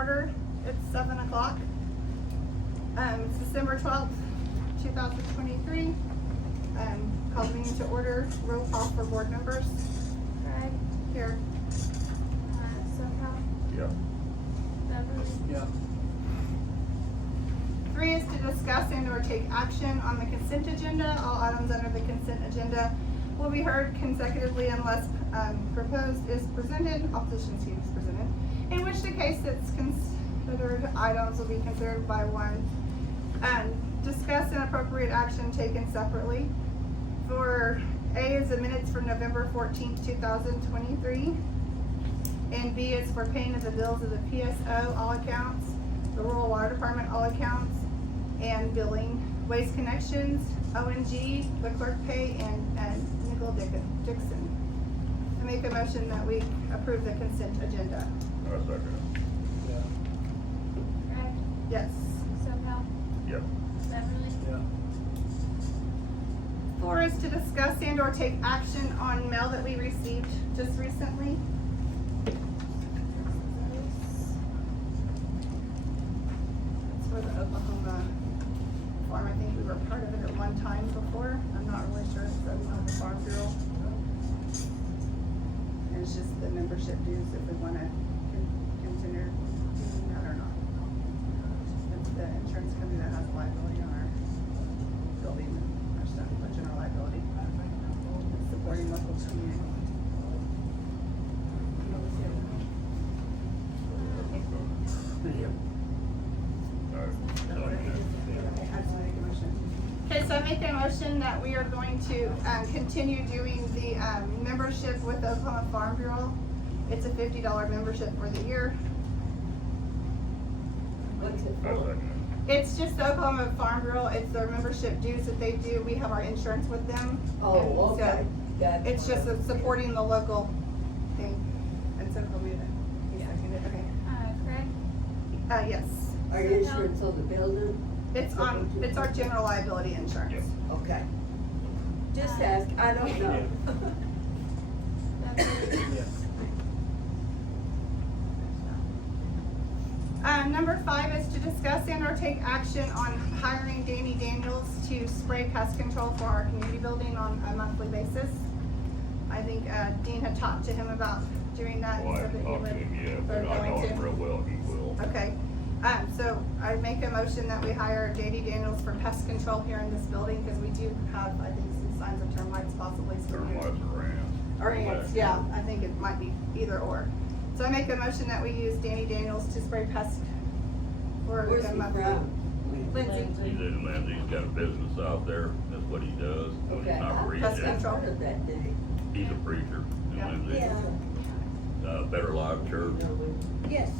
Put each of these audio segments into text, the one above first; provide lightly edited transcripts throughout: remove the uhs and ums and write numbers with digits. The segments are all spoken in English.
order. It's 7 o'clock. It's December 12th, 2023. Call the meeting to order. Roll call for board members. Craig, Here. Soto, Yeah. Beverly, Yeah. 3 is to discuss and or take action on the consent agenda. All items under the consent agenda will be heard consecutively unless proposed is presented, opposition is presented, in which the case that's considered items will be considered by one. Discuss and appropriate action taken separately. For A is the minutes for November 14th, 2023. And B is for paying of the bills of the PSO, all accounts, the rural water department, all accounts, and billing, waste connections, ONG, the clerk pay, and Nicole Dixon. I make a motion that we approve the consent agenda. I second it. Craig, Yes. Soto, Yep. Beverly, Yeah. 4 is to discuss and or take action on mail that we received just recently. It's for the Oklahoma farm. I think we were part of it at one time before. I'm not really sure. It's the Oklahoma Farm Bureau. And it's just the membership dues if we want to continue doing that or not. It's the insurance company that has liability on our building and our stuff, our general liability. Supporting local community. Okay, so I make a motion that we are going to continue doing the membership with the Oklahoma Farm Bureau. It's a $50 membership for the year. What's it I for? second It's just the Oklahoma Farm Bureau. It's their membership dues that they do. We have our insurance with them. And Oh, so okay. Gotcha. it's just supporting the local thing. And so we'll do that. You second it? Okay. Craig, Yes. Are you insurance on the building? It's our general liability insurance. Yep. Okay. Just ask, I don't know. Beverly, Number 5 is to discuss and or take action on hiring Danny Daniels to spray pest control for our community building on a monthly basis. I think Dean had talked to him about doing that. it. Well, I He said that he talked to would- him, yeah, or but I know going him to. real well, he will. Okay, so I make a motion that we hire Danny Daniels for pest control here in this building, because we do have, I think, some signs of termites possibly. Termites or ants. Or ants, yeah, I think it might be either or. So I make a motion that we use Danny Daniels to spray pest for Where's a he monthly. from? Lindsay, He's in Lindsay, he's got a business out there, that's what he does. When Okay, he's not I've reading, control. heard of that, did he? he's a preacher in Yeah. Lindsay. Better Life Church. Yes.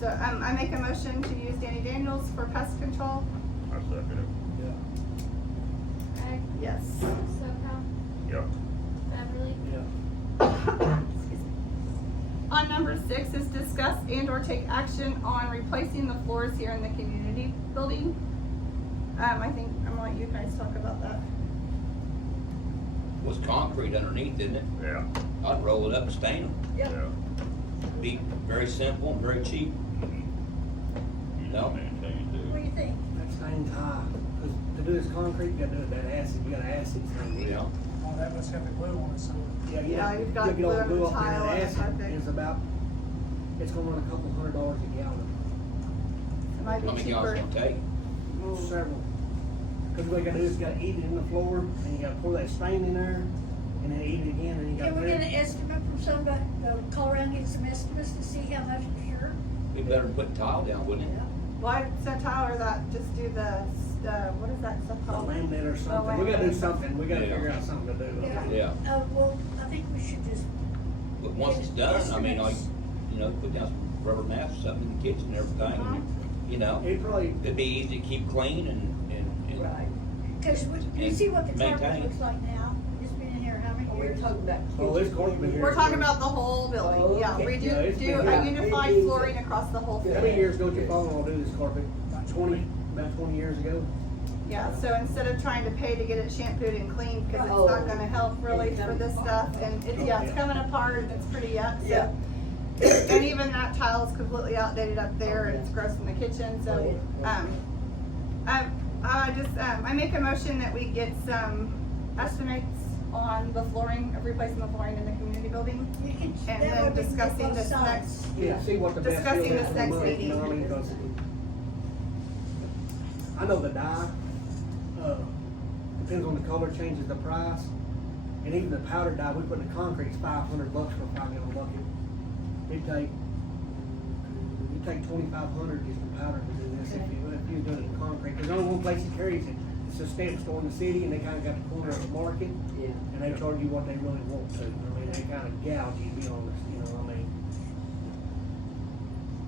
so I make a motion to use Danny Daniels for pest control. I second Craig, Yes. Soto, it. Yep. Beverly, Excuse me. On number 6 is discuss and or take action on replacing the floors here in the community building. I think I'm gonna let you guys talk about that. Was concrete underneath, didn't it? Yeah, I'd roll it up and stain them. Yep. yeah. Be very simple and very cheap. You No. maintain What do too. you think? That stain's high, cause to do this concrete, you gotta do it that acid, you gotta acid stain. You know, Oh, that must have the glue on it, so. Yeah, you've got You get all the glue glue on the up there, tile and and the acid carpet. is about, it's gonna run $200 a gallon, It might how be many gallons cheaper. gonna take? several. Cause what you gotta do is you gotta eat it in the floor, and you gotta pour that stain in there, and then eat it again, and you gotta. Can we get an estimate from somebody, call around and get some estimates to see how much for sure? Be better to put tile down, wouldn't it? Why said Tyler that just do the what is that stuff called? Laminate or something, we gotta do something, we gotta Yeah. figure out something to do. Yeah. Yeah, Well, I think we should just, but once it's done, I mean, like, you know, put down some rubber mats or something in the kitchen and everything, and, you know, It probably, it'd be easy to keep clean and Right. cause you see what the carpet Maintain. looks like now, it's been in here how many Are we years? talking about? Oh, this carpet been here. We're talking about the whole building. Oh, Yeah, okay. we Yeah, it's do been- a yeah, unified it is. flooring across the whole Yeah. how thing. many years ago did your father-in-law do this carpet? About 20 years ago? Yeah, so instead of trying to pay to get it shampooed and cleaned, because it's Oh. not gonna help really for this stuff, and it's, yeah, it's coming apart, and it's pretty, yeah, so. Yeah. And even that tile is completely outdated up there, and it's gross in the kitchen, so, I make a motion that we get some estimates on the flooring, of replacing the flooring in the community building. You can- And that then would be discussing both this sides. next, Yeah, see what the best deal Discussing is this for the next month, you know meeting. what I mean, 'cause I know the dye, depends on the color, changes the price. And even the powder dye, we put in the concrete's $500 for a 5-gallon bucket. It'd take 2,500 just to powder to do this if you do it in concrete. There's only one place that carries it. It's a stamp store in the city, and they kinda got the corner of the market, Yeah. and they charge you what they really want to. I mean, they kinda gouge you, to be honest, you know what I mean?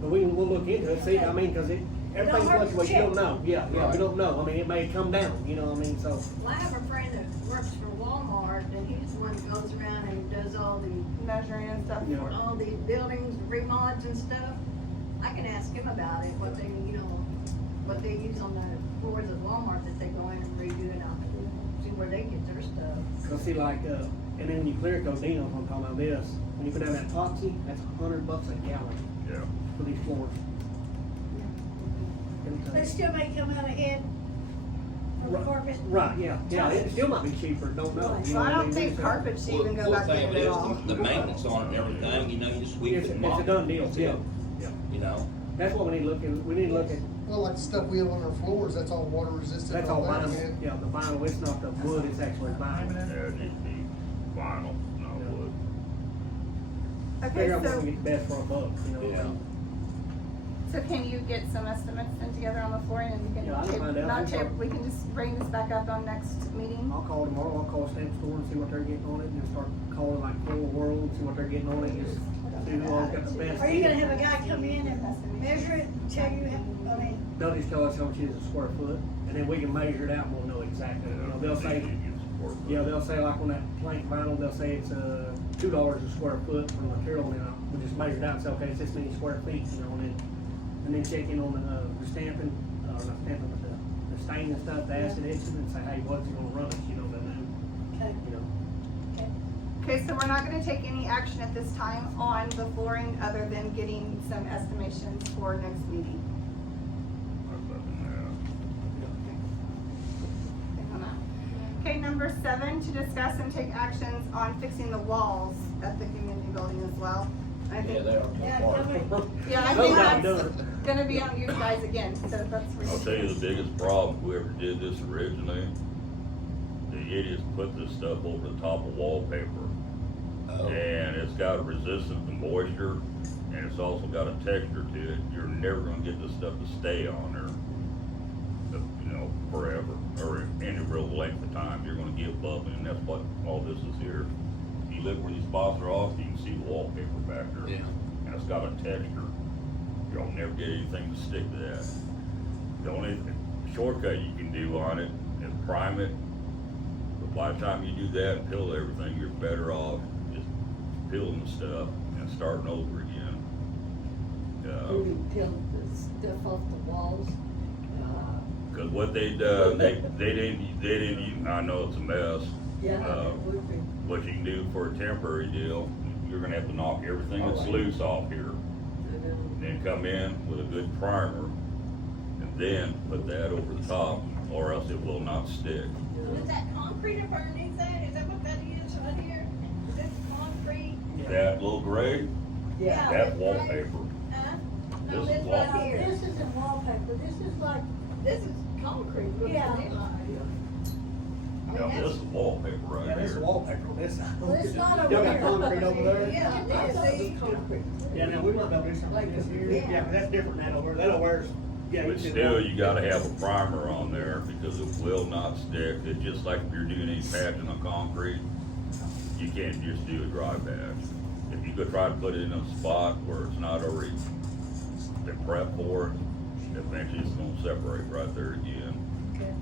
But we'll look into it, see, I mean, cause everything hurt to fluctuates, you don't check. know, yeah, we Right. don't know, I mean, it may come down, you know what I mean, so. Well, I have a friend that works for Walmart, and he's the one that goes around and does all the, measuring and stuff. Yeah. all these buildings, remodels and stuff. I can ask him about it, what they, what they use on the floors at Walmart that they go in and redo, and I'll see where they get their stuff. Cause see, like, and then when you clear coat, Dino, I'm talking about this, when you put down that epoxy, that's $100 a gallon Yeah. for these floors. They still may come out ahead of Right. carpet. Right, yeah, it still might be cheaper, don't know. you know Well, I what don't mean? think It's a- carpet should even go Well, back thing in of at it is, all. the maintenance on it and everything, you know, you just sweep It's it a, and it's mop a it. done deal, That's yeah, it, yeah. You know, That's what we need to look at, we need to look at, Well, like the stuff we have on our floors, that's all water resistant. that's and all that, vinyl, man. yeah, the vinyl, it's not the wood, it's actually vinyl. Yeah, it needs to be vinyl, not wood. Okay, Figure out what so, we get the best for our buck, you know? Yeah. so can you get some estimates then together on the flooring, and you can, Yeah, I can table- find out. not table, we can just bring this back up on next meeting? I'll call tomorrow, I'll call a stamp store and see what they're getting on it, and then start calling like Floral World, see what they're getting on it, just see who all's got the best. Are you gonna have a guy come in and measure it, and tell you, I mean, They'll just tell us how much it is a square foot, and then we can measure it out and we'll know exactly, you know, they'll say, yeah, they'll say like on that plank vinyl, they'll say it's $2 a square foot for the material, and then we'll just measure it out and say, okay, it's this many square feet, you know, and then check in on the stamping, not stamping, but the stain and stuff, the acid etching, and say, hey, what's it gonna run us, you know, okay, you know. okay. Okay, so we're not gonna take any action at this time on the flooring, other than getting some estimations for next meeting. Okay, number 7, to discuss and take actions on fixing the walls at the community building as well. I yeah, think, they are. Yeah, come yeah, I No, think no, that's no. gonna be on you guys again, so that's. I'll tell you the biggest problem, whoever did this originally, the idiots put this stuff over the top of wallpaper. Oh. And it's got a resistance to moisture, and it's also got a texture to it. You're never gonna get this stuff to stay on there, you know, forever, or any real length of time. You're gonna get bubbling, and that's what all this is here. If you look where these spots are off, you can see the wallpaper back there. Yeah. And it's got a texture. You'll never get anything to stick to that. The only shortcut you can do on it is prime it. But by the time you do that and peel everything, you're better off just peeling the stuff and starting over again. You can peel the stuff off the walls. Cause what they done, they didn't, I know it's a mess. Yeah, it would be. What you can do for a temporary deal, you're gonna have to knock everything that's loose off here. Then come in with a good primer, and then put that over the top, or else it will not stick. Is that concrete up underneath that? Is that what that is right here? Is this concrete? That little gray, Yeah. that wallpaper. Huh? No, This is this wallpaper. right here. This isn't wallpaper, this is like, This is concrete. Look Yeah. at it. Now, this is wallpaper Yeah, right this is here. wallpaper on this side. well, it's not over Y'all got here. concrete over there? Yeah, this is concrete. Yeah, now, we might be able to do something like this here, Yeah. yeah, but that's different than that over there, that over there's, yeah. But can- still, you gotta have a primer on there, because it will not stick. It's just like if you're doing any patching on concrete, you can't just do a dry patch. If you could try to put it in a spot where it's not already been prepped for it, eventually it's gonna separate right there again. Okay.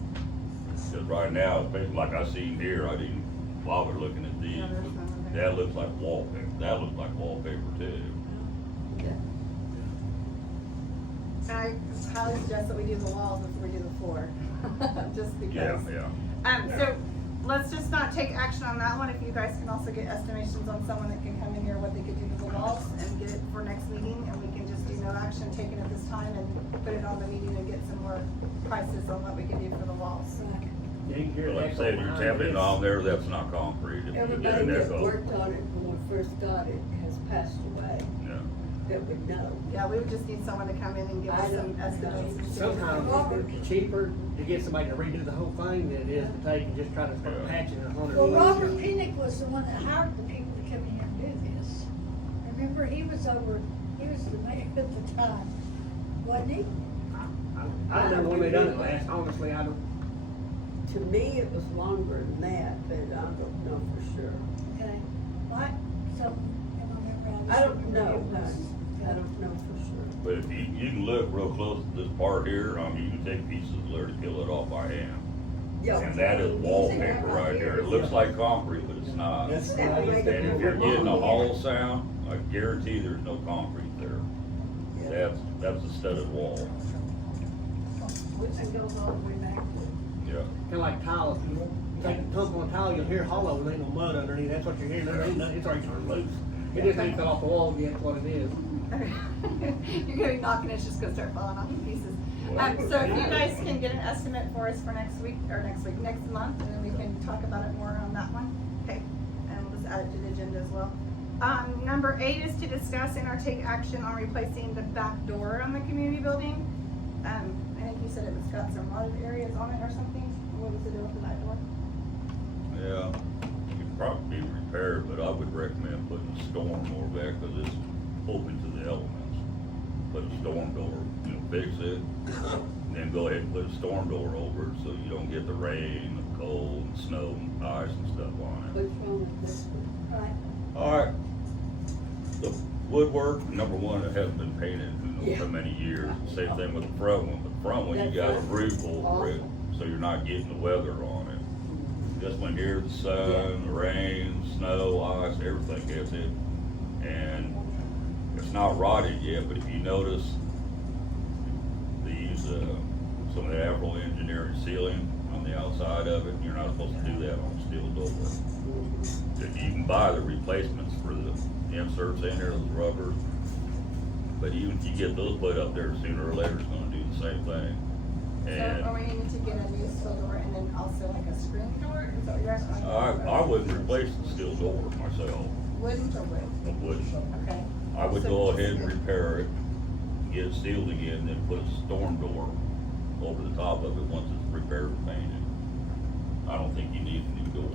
Cause right now, especially like I seen here, I didn't bother looking at these, Yeah, there's but none of that. that looks like wallpaper. That looks like wallpaper too. And I highly suggest that we do the walls before we do the floor, just because. Yeah. So, let's just not take action on that one. If you guys can also get estimations on someone that can come in here, what they could do to the walls and get it for next meeting, and we can just do no action taken at this time and put it on the meeting and get some more prices on what we can do for the walls. Right. Yeah, you can hear Like I that said, going you're behind tapping this. on there, that's not concrete. If you get Everybody an that echo. worked on it when we first got it has passed away, Yeah. that would know. Yeah, we would just need someone to come in and give us I some don't estimates. know. Sometimes it's cheaper to get somebody to redo the whole thing than it is to take and just try to start Yeah. patching it under. Well, Robert Pinnick was the one that hired the people to come in here and do this. Remember, he was the mayor at the time, wasn't he? I don't know when they done it last, honestly, I don't. To me, it was longer than that, but I don't know for sure. Okay, like, so, am I remember? I don't know, It was- I don't know for sure. But if you can look real close to this part here, I mean, you can take pieces of there to peel it off by hand. Yeah. And that is wallpaper right there. It looks like concrete, but it's not. That's And what I used to if do. you're getting a hollow sound, I guarantee there's no concrete there. Yeah. That's a studded wall. Which one goes all the way back to? Yeah. Kinda like tile, if you take a tump on a tile, you'll hear hollow, and ain't no mud underneath, that's what you're hearing, there ain't nothing, it's already turned loose. It just ain't fell off the wall yet, that's what it is. You're gonna be knocking, it's just gonna start falling off in pieces. So if you guys can get an estimate for us for next month, and then we can talk about it more on that one, okay? And we'll just add it to the agenda as well. Number 8 is to discuss and or take action on replacing the back door on the community building. I think you said it was got some rotted areas on it or something. What was the deal with the back door? Yeah. It could probably be repaired, but I would recommend putting a storm door back because it's open to the elements. Put a storm door, fix it, and then go ahead and put a storm door over it so you don't get the rain, the cold, and snow, and ice and stuff on it. What's wrong with this one? Right, All right. The woodwork, number one, it hasn't been painted in who knows how many years. Same thing with the front one. The front one, you got a roof over it, so you're not getting the weather on it. This one here, the sun, the rain, snow, ice, everything gets it. And it's not rotted yet, but if you notice, they use some of the Afro engineering sealing on the outside of it. You're not supposed to do that on a steel door. You can buy the replacements for the inserts in there, those rubbers. But even if you get those put up there, sooner or later, it's gonna do the same thing. So And are we needing to get a new steel door and then also like a screen door? Is that what you're asking? I wouldn't replace the steel door myself. Wouldn't or would? I wouldn't. Okay. I would So go just- ahead and repair it, get it sealed again, then put a storm door over the top of it once it's repaired and painted. I don't think you need a new door.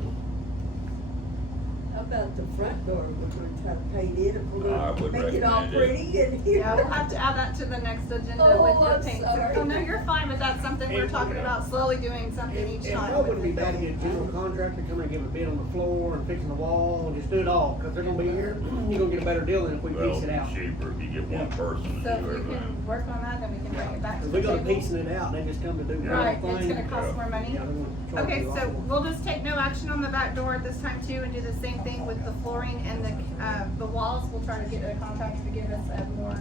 How about the front door, we're gonna try to paint it, and we're I gonna would make it all recommend it. pretty and here. Yeah, we'll have to add that to the next agenda Oh, with I'm the paint. sorry. Oh, no, you're fine, but that's something we're talking about, slowly doing something each It time. probably with wouldn't be the bad to get a general contractor, come in and give a bid on the floor and fixing the wall, and just do it all, cause they're gonna be here, you're gonna get a better deal than if we Well, piece it out. it's cheaper if you get one person So to if do you everything. can work on that, then we can bring it back to Cause the we gonna table. piecing it out, and they just come to do one thing. Right, it's gonna cost more money. Yeah, they're gonna charge Okay, you a lot so more. we'll just take no action on the back door at this time too, and do the same thing with the flooring and the walls. We'll try to get a contractor to give us a more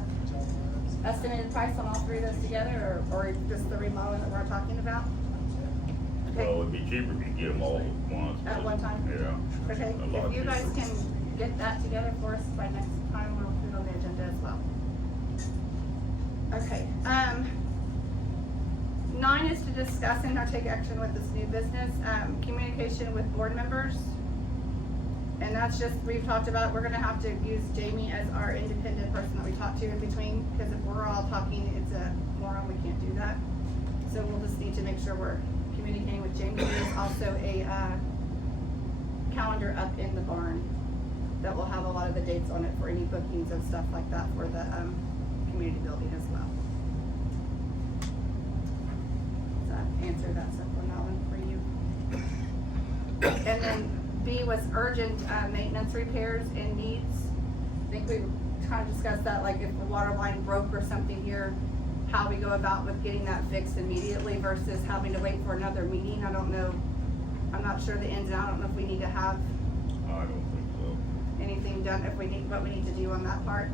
estimated price on all 3 of those together, or just the remodeling that we're talking about. Well, Okay, it'd be cheaper if you get them all at once. At one time? Yeah. okay, A lot if you guys cheaper. can get that together for us by next time, we'll put it on the agenda as well. Okay, 9 is to discuss and or take action with this new business, communication with board members. And that's just, we've talked about, we're gonna have to use Jamie as our independent person that we talk to in between, because if we're all talking, it's a moron, we can't do that. So we'll just need to make sure we're communicating with Jamie. There's also a, calendar up in the barn that will have a lot of the dates on it for any bookings and stuff like that for the, community building as well. Does that answer that simple one for you? And then B was urgent, maintenance repairs and needs. I think we kind of discussed that, like if the water line broke or something here, how we go about with getting that fixed immediately versus having to wait for another meeting. I don't know, I'm not sure the ins and outs. I don't know if we need to have I don't think so. anything done, if we need, what we need to do on that part.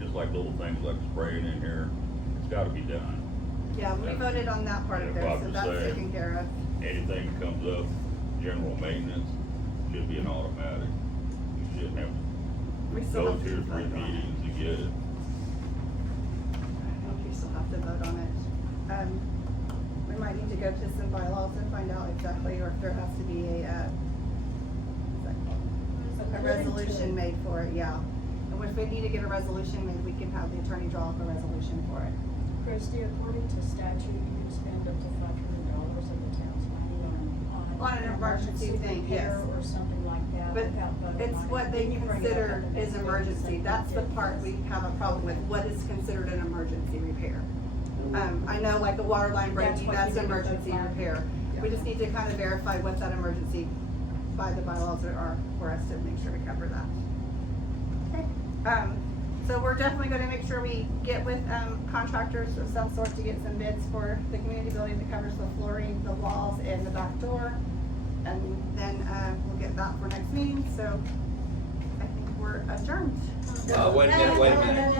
Just like little things like spraying in here, it's gotta be done. Yeah, we voted on that part of Yeah, there, Rob so was that's saying. taken care of. Anything that comes up general maintenance, should be an automatic. You shouldn't have We to still go have to 2 or 3 vote on it. meetings to get it. I think you still have to vote on it. We might need to go to some bylaws and find out exactly, or if there has to be what's that called? A resolution made for it, yeah. And if we need to get a resolution made, we can have the attorney draw up a resolution for it. Christie, according to statute, you can spend up to $500 of the town's money On an emergency thing, repair yes. or something like that But without voting it's on it. what they Then you bring it up consider at the is next emergency. meeting, That's the something part we different. have a problem with. What is considered an emergency repair? I know like a water line breaking, what that's you need to emergency verify. repair. We just need to kind of verify what that emergency by the bylaws are for us to make sure we cover that. So we're definitely gonna make sure we get with, contractors of some sort to get some bids for the community building that covers the flooring, the walls, and the back door. And then, we'll get that for next meeting, so I think we're adjourned. Wait a minute.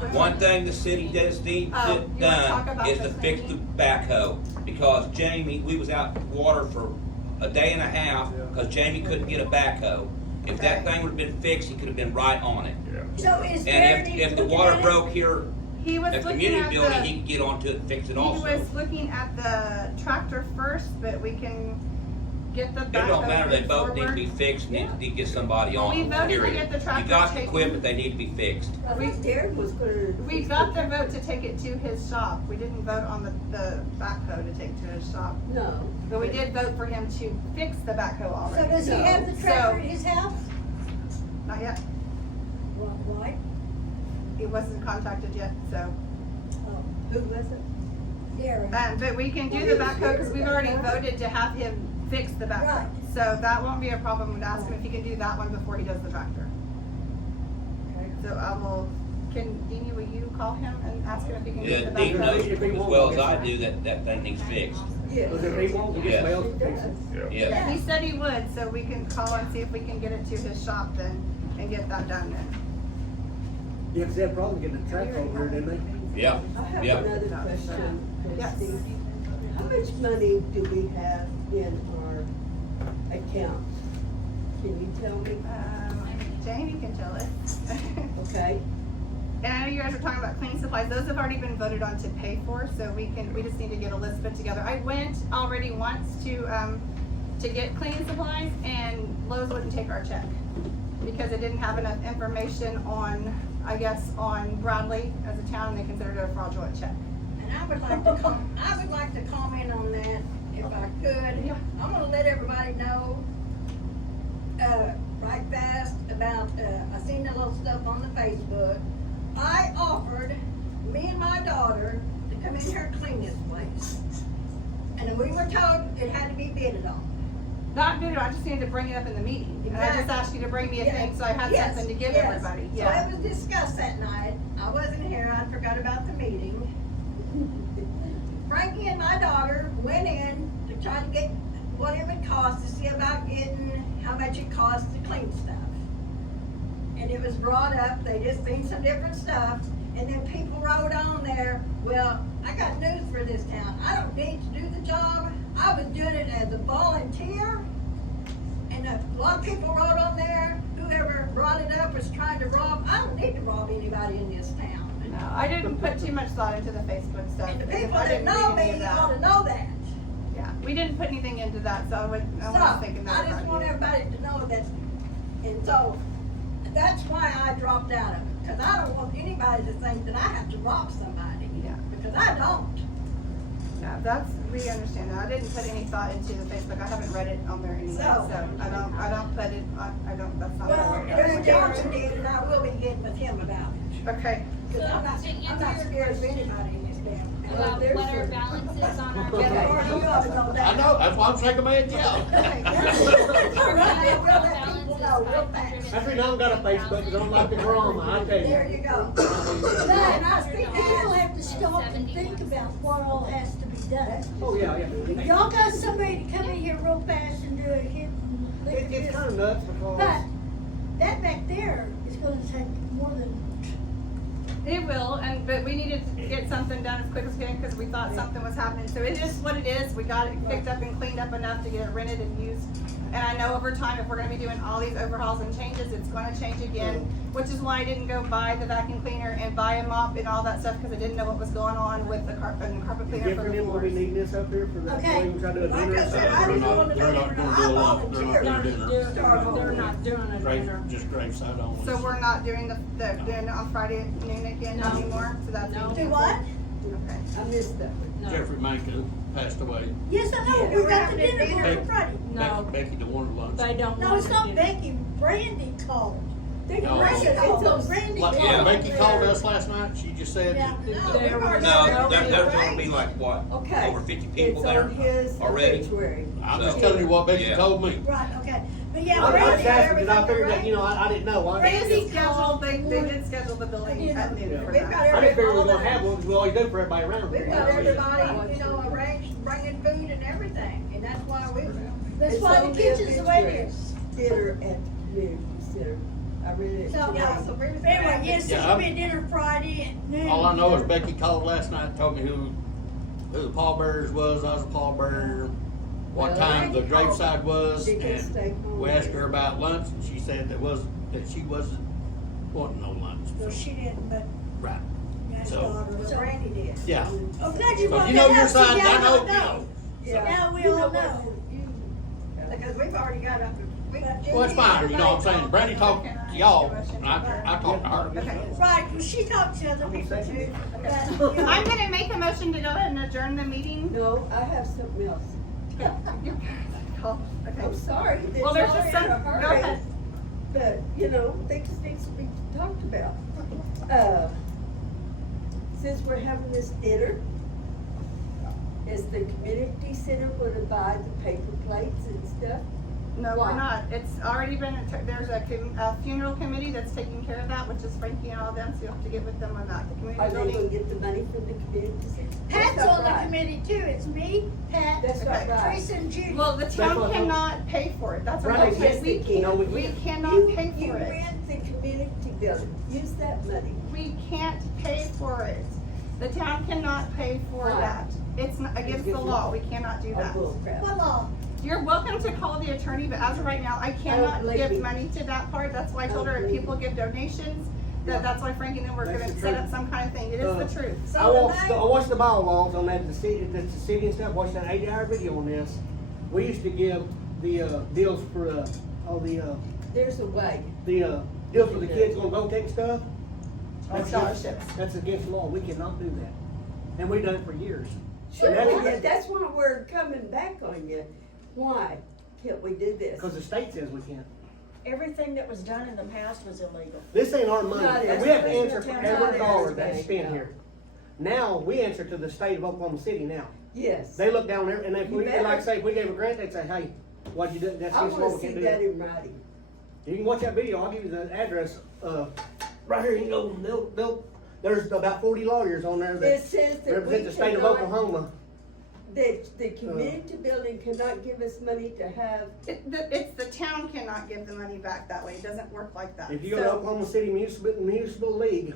Which One thing the city does need Oh, to you wanna talk done about is the to fix the cleaning? backhoe, because Jamie, we was out water for a day and a half, because Jamie couldn't get a backhoe. If that Okay. thing would've been fixed, he could've been right on it. Yeah. So is And Verity if the looking water at it? broke here He was at looking community at building, the, he could get onto it and fix it he also. was looking at the tractor first, but we can get the It backhoe don't matter, they moved both need to forward. be fixed, need to get somebody Well, on we it, voted to period. get the tractor You got the taken. equipment, they need to be fixed. I think Derek was gonna. We got the vote to take it to his shop. We didn't vote on the backhoe to take to his shop. No. But we did vote for him to fix the backhoe So already. does he have the tractor at his house? Not yet. Well, why? He wasn't contacted yet, so. Oh, Who was it? Derek. But we can do the backhoe because we've already voted to have him fix the backhoe. Right. So that won't be a problem. We'd ask him if he can do that one before he does the tractor. Okay. So I will, Deanie, will you call him and ask him if he can Yeah, get the Dean knows backhoe? as well as I do that that thing needs fixed. Yes. Because if he won't, we Yes. just mail it to fix it. Yeah. Yeah. He said he would, so we can call and see if we can get it to his shop then and get that done then. Yeah, 'cause they had a problem getting the track over here, didn't they? Yeah, I have yeah. another question, Yes. Christie. How much money do we have in our account? Can you tell me? Jamie can tell us. Okay, And I know you guys are talking about cleaning supplies, those have already been voted on to pay for, so we just need to get a list put together. I went already once to get cleaning supplies and Lowe's wouldn't take our check because it didn't have enough information on, I guess, on Bradley as a town, they considered it a fraudulent check. And I would like to comment on that if I could. Yeah. I'm gonna let everybody know, right fast about, I seen the little stuff on the Facebook. I offered me and my daughter to come in here and clean this place. And we were told it had to be bidded on. Not good, I just needed to bring it up in the meeting. And I just Exactly. asked you to bring me a thing, so I had Yes, something to give yes. everybody, So yeah. it was discussed that night. I wasn't here, I forgot about the meeting. Frankie and my daughter went in to try to get what it would cost to see about getting how much it costs to clean stuff. And it was brought up, they just seen some different stuff, and then people wrote on there, well, I got news for this town. I don't need to do the job. I was doing it as a volunteer. And a lot of people wrote on there, whoever brought it up was trying to rob. I don't need to rob anybody in this town. No, I didn't put too much thought into the Facebook stuff. And the because people I that didn't know read any of me that. ought to know that. Yeah, we didn't put anything into that, so I wasn't thinking So, that I just about want you. everybody to know that, and so, that's why I dropped out of it, cause I don't want anybody to think that I have to rob somebody. Yeah. Because I don't. Yeah, we understand that. I didn't put any thought into the Facebook. I haven't read it on there anyway, So- so I don't put it, that's not Well, how it Mr. goes. Johnson did, and I will be getting with him about it. Okay, Cause I'm not To answer scared your of anybody in this damn town. About what our balance is on our. Yeah, Laura, you ought to know that. I know, that's why I'm shaking my head, yeah. We'll let people know real fast. That's reason I don't got a Facebook, because I don't like the drama, I tell There you. you go. But And I speak people that. have to stop and think about what all has to be done. Oh, yeah, yeah. Y'all got somebody to come in here real fast and do a hit and lick It's this. kind of nuts because. But that back there is gonna take more than, It will, but we needed to get something done as quick as we can because we thought something was happening. So it is what it is. We got it picked up and cleaned up enough to get it rented and used. And I know over time, if we're gonna be doing all these overhauls and changes, it's gonna change again, which is why I didn't go buy the vacuum cleaner and buy a mop and all that stuff because I didn't know what was going on with the carpet cleaner for Different the than what we floors. need this up here for the, Okay. we try to do a Like dinner. I said, I didn't wanna do They're it, not gonna I do a lot. volunteered. They're not gonna do dinner. Start over. They're not doing a Grave, dinner. just graveside only. So we're not doing the dinner on Friday at noon again No. anymore, so that's. No. Do what? Okay. I missed that one. No. Jeffrey Mankin passed away. Yes, I know, Yeah, we we're got the having dinner dinner. for Friday. No, Becky, the one lunch. they don't No, want it's to not do. Becky, Brandy called. They No. Brandy it's called, those- Brandy Like, called. Becky called us last night, she just said. Yeah. No, that- we've already No, already there's gonna be arranged. like, what, Okay. over 50 people It's there on his already? obituary. I'm just So- telling you what Becky Yeah. told me. Right, okay, but yeah, I'm Brandy, just asking, cause I everything figured that, you know, arranged. I didn't know. I They just- did schedule, they did schedule the building at noon for We've got that. I just figured we all were gonna the- have one, 'cause we always do for everybody around We've here. got everybody, you know, arranged, bringing food and everything, and that's why we. That's It's why on the kitchen's the way it obituary. is. Dinner at the community center. I read it. So, today. Yeah, so we're just. Anyway, yes, Yeah, there'll be dinner Friday at noon. All I know is Becky called last night and told me who the pallbearers was, I was a pallbearer, what Well, time the Becky called. graveside was, She can stay and home. we asked her about lunch, and she said that she wasn't wanting no lunch. No, she didn't, but Right, Matt's So- daughter. Well, So, Randy did. yeah. I'm glad you So brought you know that your up, so side, now I know, I you know. Yeah. Now we You all what know. you- Because we've already got a. Well, it's fine, you know what I'm saying, Brandy talked to y'all, and I talked to her. Okay. Right, well, she talked to other people too, but, you know. I'm gonna make a motion to go ahead and adjourn the meeting. No, I have something else. Call- I'm Okay. sorry. it's Well, there's all just in some, a go hurry, ahead. But, you know, things needs to be talked about. Since we're having this dinner, is the community center gonna buy the paper plates and stuff? No, we're Why? not. It's already been, there's a funeral committee that's taking care of that, which is Frankie and all them, so you have to get with them on that. The community Are they gonna building. get the money from the community center? Pat's That's not on the right. committee too, it's me, Pat, That's not Okay. right. Teresa and Judy. Well, the That's town what- cannot pay for it. That's what Right, I'm yes, saying. they We can. No, we we can't. cannot pay You for it. rent the community building, use that money. We can't pay for it. The town cannot pay for Why? that. It's against the law. We cannot do Oh, that. bull crap. What law? You're welcome to call the attorney, but as of right now, I cannot believe give me. money to that part. That's why I told her if people give donations, that's why Frankie and them were That's gonna the set truth. up some kind of thing. It is the truth. I watched the bylaws on that, the city and stuff, watched that 8-hour video on this. We used to give the, deals for, all the There's a way. deals for the kids on vote and stuff. That's scholarships. That's against the law, we cannot do that. And we've done it for years. Sure, And yeah, that's that's why we're coming back on you. Why can't we do this? because the state says we can't. Everything that was done in the past was illegal. This ain't our money, Not and we have to every- answer for not every every dollar that's bank, spent no. here. Now, we answer to the state of Oklahoma City now. Yes. They look down there, and if You we, better. like say, if we gave a grant, they'd say, hey, what'd you do, that's I against the law, wanna we see can't do that that. in writing. You can watch that video, I'll give you the address, right here, you can go, there's about 40 lawyers on there It that says that we represent the state of cannot, Oklahoma. that the community building cannot give us money to have, It's the town cannot give the money back that way. It doesn't work like that. If you go to So- Oklahoma City Municipal League,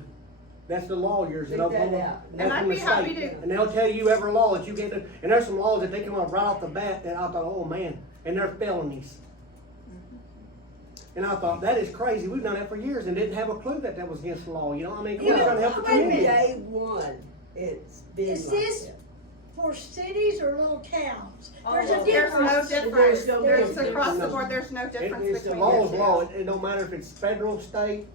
that's the lawyers in Leave that Oklahoma. out. That's And I'd from the be happy state. to- And they'll tell you every law that you get to, and there's some laws that they come up right off the bat that I thought, oh man, and they're felonies. And I thought, that is crazy, we've done that for years and didn't have a clue that that was against the law, you know, I mean, we're trying to help the Wait a minute. community. day one, it's been Is like this that. for cities or little towns? Oh, There's a well, There's no difference. difference. There's no There's difference. across the board, there's no difference It's, the between law the is two. law, it don't matter if it's federal, state,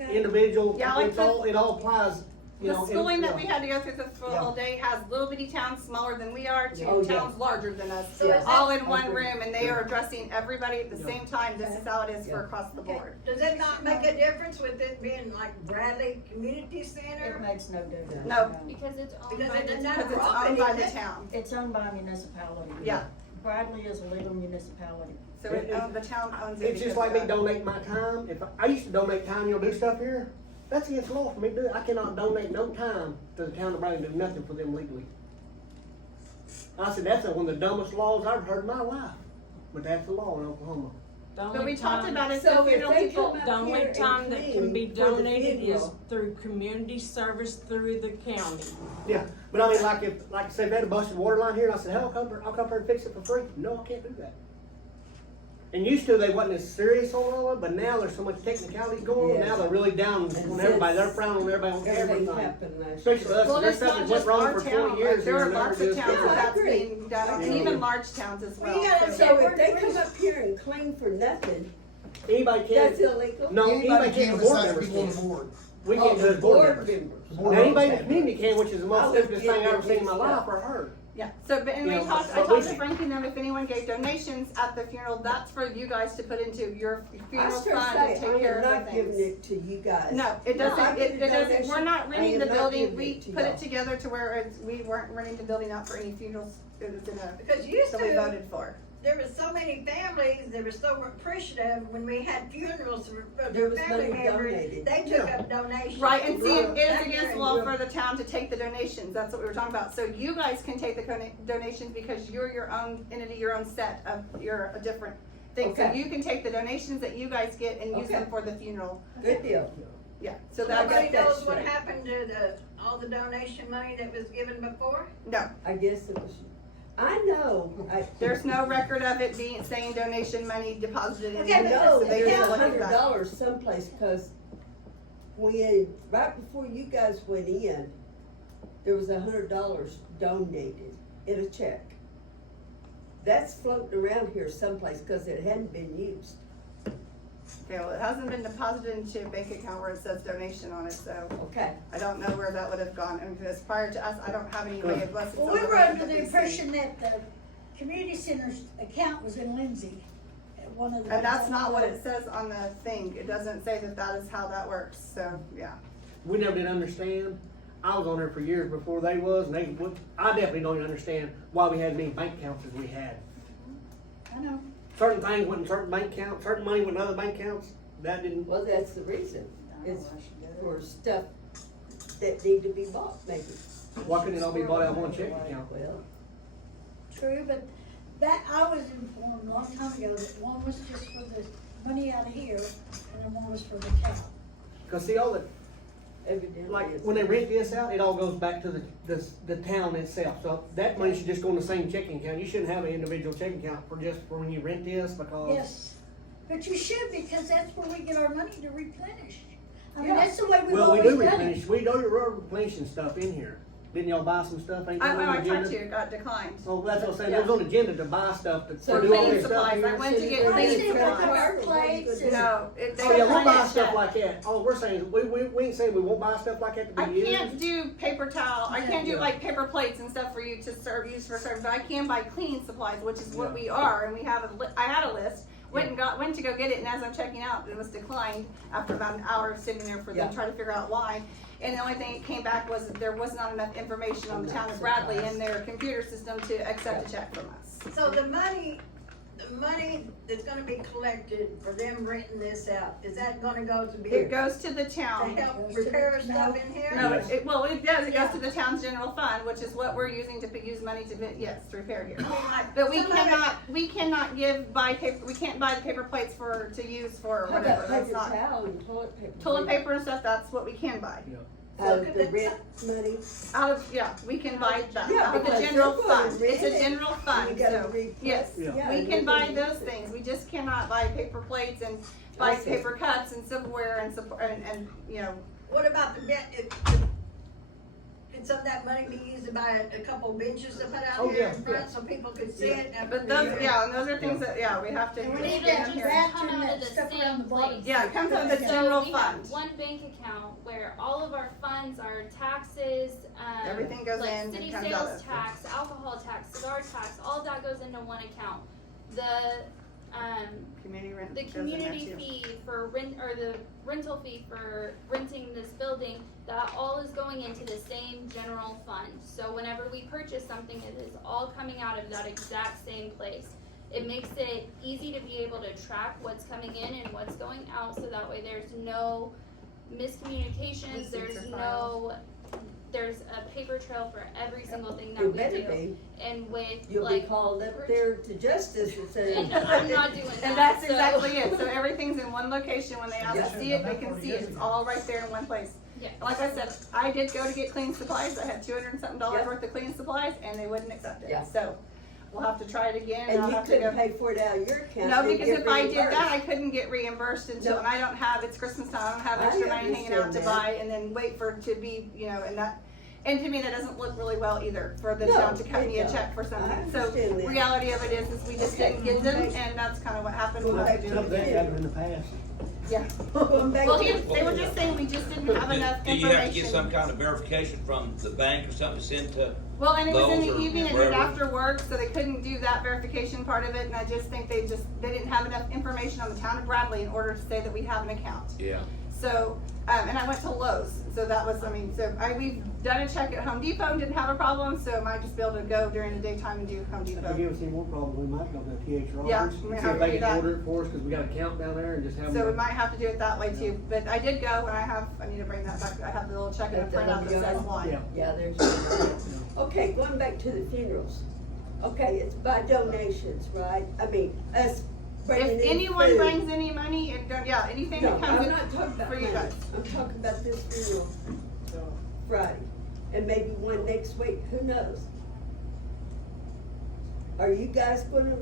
Okay. individual, Yeah, like it all applies, you The know. schooling and- that we had to go through this for the whole day has little bitty towns smaller than we are to Oh, yeah. towns larger than us. So is All that- in one room and they are addressing everybody at the Yeah. same time. This is how it is for Yeah. across the board. Does it not make a difference with it being like Bradley Community It Center? makes no difference. No. Because it's owned Because by it the does not Because it's profit, owned by is the it? town. It's owned by a municipality. Yeah. Bradley is a legal municipality. So the town owns it. It's just because like of me that. donating my time. If I used to donate time, you know, do stuff here. That's against the law for me to do it. I cannot donate no time to the town of Brandon, do nothing for them legally. I said, that's one of the dumbest laws I've heard in my life. But that's the law in Oklahoma. But we talked about it, So so if funeral they people, come out The only here and time that can be clean for the donated is funeral, through community service through the county. Yeah, but I mean, like I said, they had a busted water line here, and I said, hell, I'll come here and fix it for free. No, I can't do that. And used to, they wasn't as serious on all of it, but now there's so much technicality going on, now Yes. they're really down And on everybody, they're since frowning on everybody on everything everything. happened last Especially year. us, well, there's it's stuff not that just went wrong our for town, 20 years. like, there are and they're lots of just- towns Yeah, I that's agree. being done, I and agree. even large towns as well. Well, you gotta so- So if they come up here and clean for nothing, Anybody can. that's illegal? No, anybody can, the board besides members people on can. the board. We Oh, can't do the as board board members. members. The board Now, anybody in the members community can, which is the I most was stupidest thing I've ever getting seen in my mixed life up. or heard. Yeah, so, but, and You we know, talked, I but we talked to can- Frankie, and them, if anyone gave donations at the funeral, that's for you guys to put into your I funeral was gonna fund say, to take I care am of not the giving things. it to you guys. No, it No, I doesn't, give it a doesn't, donation. we're not renting I the am not building, giving we it to put y'all. it together to where it's, we weren't renting the building out for any funerals, it was in a, Because used that we to, voted for. there were so many families that were so appreciative when we had funerals for There their was family money members, donated. they took up donations. Right, and see, it is Back against there. law for the town to take the donations, that's what we were talking about. So you guys can take the donations because you're your own entity, your own set of, you're a different thing. So Okay. you can take the donations that you guys get and use them Okay. for the funeral. Good deal. Yeah, so that, Nobody got that knows what straight. happened to all the donation money that was given before? no, I guess it was, I know, there's no record of it being, saying donation money deposited in. Okay, but No, so they there's just looked at that. $100 someplace, cause when, right before you guys went in, there was $100 donated in a check. That's floating around here someplace, cause it hadn't been used. Okay, well, it hasn't been deposited into a bank account where it says donation on it, so Okay, I don't know where that would have gone. And because prior to us, I don't have any way of unless it's Well, on we the were record under that the we see. impression that the community center's account was in Lindsay, at one of the. And that's not what it says on the thing. It doesn't say that that is how that works, so, yeah. We never did understand. I was on there for years before they was, and they would, I definitely don't even understand why we had as many bank accounts as we had. I know. Certain things went in certain bank accounts, certain money went in other bank accounts. That didn't, well, that's the reason, I don't it's know why she did it. for stuff that need to be bought, maybe. why couldn't it all be bought out of one check account? Well, True, but that, I was informed a long time ago that one was just for the money out of here, and then one was for the cow. Cause see, all the, evidently. like, it's- when they rent this out, it all goes back to the town itself. So that money should just go in the same checking account. You shouldn't have an individual checking account for just for when you rent this because. Yes, but you should, because that's where we get our money to replenish. I mean, Yeah. that's the way we've Well, we always do done it. replenish, we do replenishing stuff in here. Didn't y'all buy some stuff? Ain't that on the I tried agenda? to, it got declined. Oh, that's what I'm saying, it was on the agenda to buy stuff, to So do all cleaning this stuff supplies, I here. went to get I cleaning see it with supplies. our plates and. No, it, they Oh, yeah, we'll declined buy it. stuff like that. All we're saying is, we ain't saying we won't buy stuff like that to I be used. can't do paper towel, I can't do Yeah. like paper plates and stuff for you to serve, use for service, but I can buy cleaning supplies, which is what Yeah. we are, and we have I had a list. Went to go get it, and as I'm checking out, it was declined after about an hour of sitting there for them, Yeah. trying to figure out why. And the only thing that came back was that there was not enough information on the town of Bradley in their computer system to accept a check from us. So the money that's gonna be collected for them renting this out, is that gonna go to be, It to goes to the town. help repair stuff in here? No, Yes. well, it does, it goes to the town's general fund, which is what we're using to use money to, yes, to repair here. I mean, like, But we somebody- cannot buy paper, we can't buy the paper plates to use for How whatever, about that's paper not. towel and toilet paper? Toilet paper and stuff, that's what we can buy. Out of the rent money? Out of, yeah, we can buy that, Yeah, out of the because general they're gonna fund, it's a rent it, general You fund, gotta so, replace. yes. Yeah. We and can they're buy gonna those use it. things, we just cannot buy paper plates and buy I see. paper cups and silverware and, you know, What about the could some of that money be used to buy a couple benches to put out Oh, here yeah, in front yeah. so people could sit? and- but those, yeah, and those are things that, yeah, we have to. And we They need don't that just bathroom, come out that of the stuff same around the place. place. Yeah, it comes out of the So general we have fund. one bank account where all of our funds are taxes, Everything goes like in and city comes out sales of. tax, alcohol tax, cigar tax, all of that goes into one account. The, Community rent. the goes in there community too. fee for rent, or the rental fee for renting this building, that all is going into the same general fund. So whenever we purchase something, it is all coming out of that exact same place. It makes it easy to be able to track what's coming in and what's going out, so that way there's no miscommunications, Receipts there's are no there's a paper trail for every single thing that It we better do. be. And with You'll be like, called up there to justice and say. and I'm not doing that. And that's so- exactly it, so everything's in one location, when they ask Yeah. to see it, they can see it, it's all right there in one place. Yeah. Like I said, I did go to get cleaning supplies, I had $200 and something Yep. worth of cleaning supplies, and they wouldn't accept Yeah. it, so we'll have to try it again, And I'll you have to go. couldn't pay for it out of your account. No, and because get if I did that, reimbursed. I couldn't get reimbursed until, No. and I don't have, it's Christmas time, I don't have I extra money hanging out to understand buy, and then wait for it to be, you know, and that, and to me, that doesn't look really well either, for the No, town to cut it me a don't. check for something. I So, understand that. reality of it is we just didn't get them, and that's kinda what happened, we'll have to do Some it of that again. happened in the past. Yeah. Going back Well, to- they were just saying we just didn't have enough Do you have to get some information. kind of verification from the bank or something to send to? Well, and it was in Lowe's the or evening and wherever? right after work, so they couldn't do that verification part of it, and I just think they didn't have enough information on the town of Bradley in order to say that we have an account. Yeah. So, and I went to Lowe's, so that was, we've done a check at Home Depot and didn't have a problem, so I might just be able to go during the daytime and do Home If they Depot. give us any more problems, we might go to TH Yeah, Roberts, we see have if to they do can that. order it for us, cause we got a count down there and just have them. So we might have to do it that way too, but I did go and I need to bring that back, I have the little check and a printout that says why. Yeah. Yeah, there's. Okay, going back to the funerals. Okay, it's by donations, right? I mean, us bringing in If anyone food. brings any money and, anything No, that comes I'm in not talking about for you money. guys. I'm talking about this funeral Friday, and maybe one next week, who knows? Are you guys gonna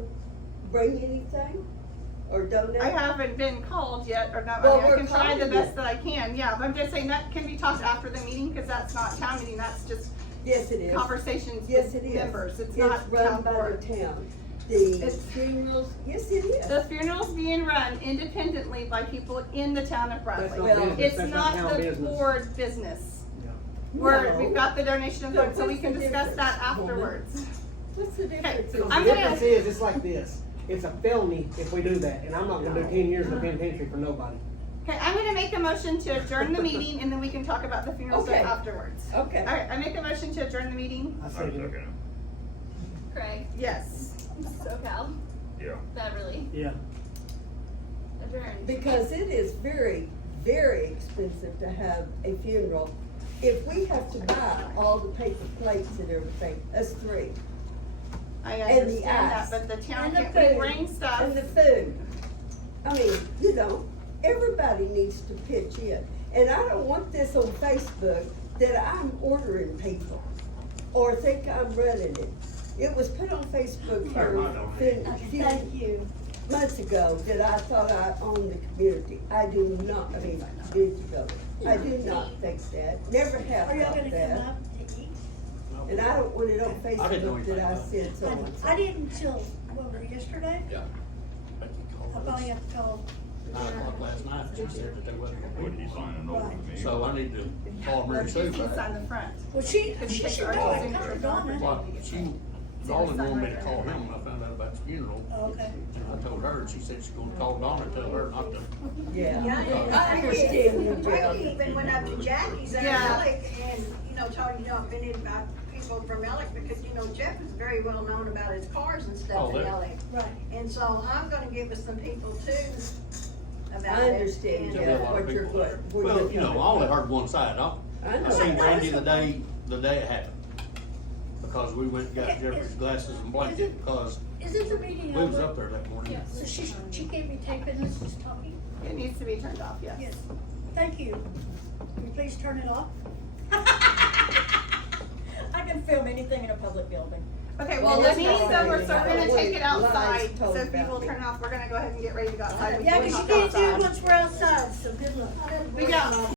bring anything, or donate? I haven't been called yet, or not, Well, I we're can try the calling best you. that I can, yeah, but I'm just saying that can be talked after the meeting, cause that's not town meeting, that's just Yes, it is. conversations Yes, with it is. members, it's not run town by board. the town. The It's- funerals, yes, it is. The funeral's being run independently by people in the town of Bradley. That's not Well, business, It's that's not town the business. board business. Yeah. We've got the donation of So food, so we what's can the discuss that difference, woman? afterwards. What's the difference? Okay, in- I'm The gonna- difference is, it's like this, it's a felony if we do that, and I'm not gonna do 10 years in the penitentiary for nobody. Okay, I'm gonna make a motion to adjourn the meeting, and then we can talk about the funeral stuff Okay. afterwards. Okay. Alright, I make a motion to adjourn the meeting. I I say second it. Craig, Yes. SoCal, Yeah. Beverly, yeah. adjourned. Because it is very, very expensive to have a funeral. If we have to buy all the paper plates and everything, us three, I And the understand that, ice. but the town And the can't food. bring stuff. and the food. I mean, everybody needs to pitch in. And I don't want this on Facebook that I'm ordering people or think I'm running it. It was put on Facebook here a few months ago that I thought I owned the community. I do not, years ago. I do not think that, never have Are y'all thought gonna come that. up to eat? And I don't want it on I didn't know Facebook anything that I about said so and so. I didn't till, yesterday? Yeah. I probably have to call. 9 o'clock last night, she said that they wasn't gonna What be. are you signing over to me? So I need to call No, Mary she Sue can back. sign the front. Well, she Could should take know, our I signatures told off. Donna. Well, she, Darlene wanted me to call him when I found out about the funeral. Okay. And I told her, and she said she's gonna call Donna, and tell her not to. Yeah. I understand you, Jill. Brady even went up to Jackie's at Yeah. Alec and, told, offended about people from Alec because, Jeff is very well known about his cars and stuff Oh, in there. Alec. Right. And so I'm gonna give us some people too about I it. understand, And, There'll be a Jeff, lot of what you're people there. going. Well, I only heard one side. I know. I seen Randy the day it happened. Because we went and got Jeffrey's glasses and blanket, because Isn't the meeting we was over? up there that morning. So she can't be taping this, just talking? It needs to be turned off, yes. Yes. Thank you. Can you please turn it off? I can film anything in a public building. Okay, Well, well, the that's meeting's not over, right. so we're gonna take it Lies outside, told so if about people me. turn off, we're gonna go ahead and get ready to go outside. Yeah, before we cause you hop can't do it outside. once we're outside, so good luck. We got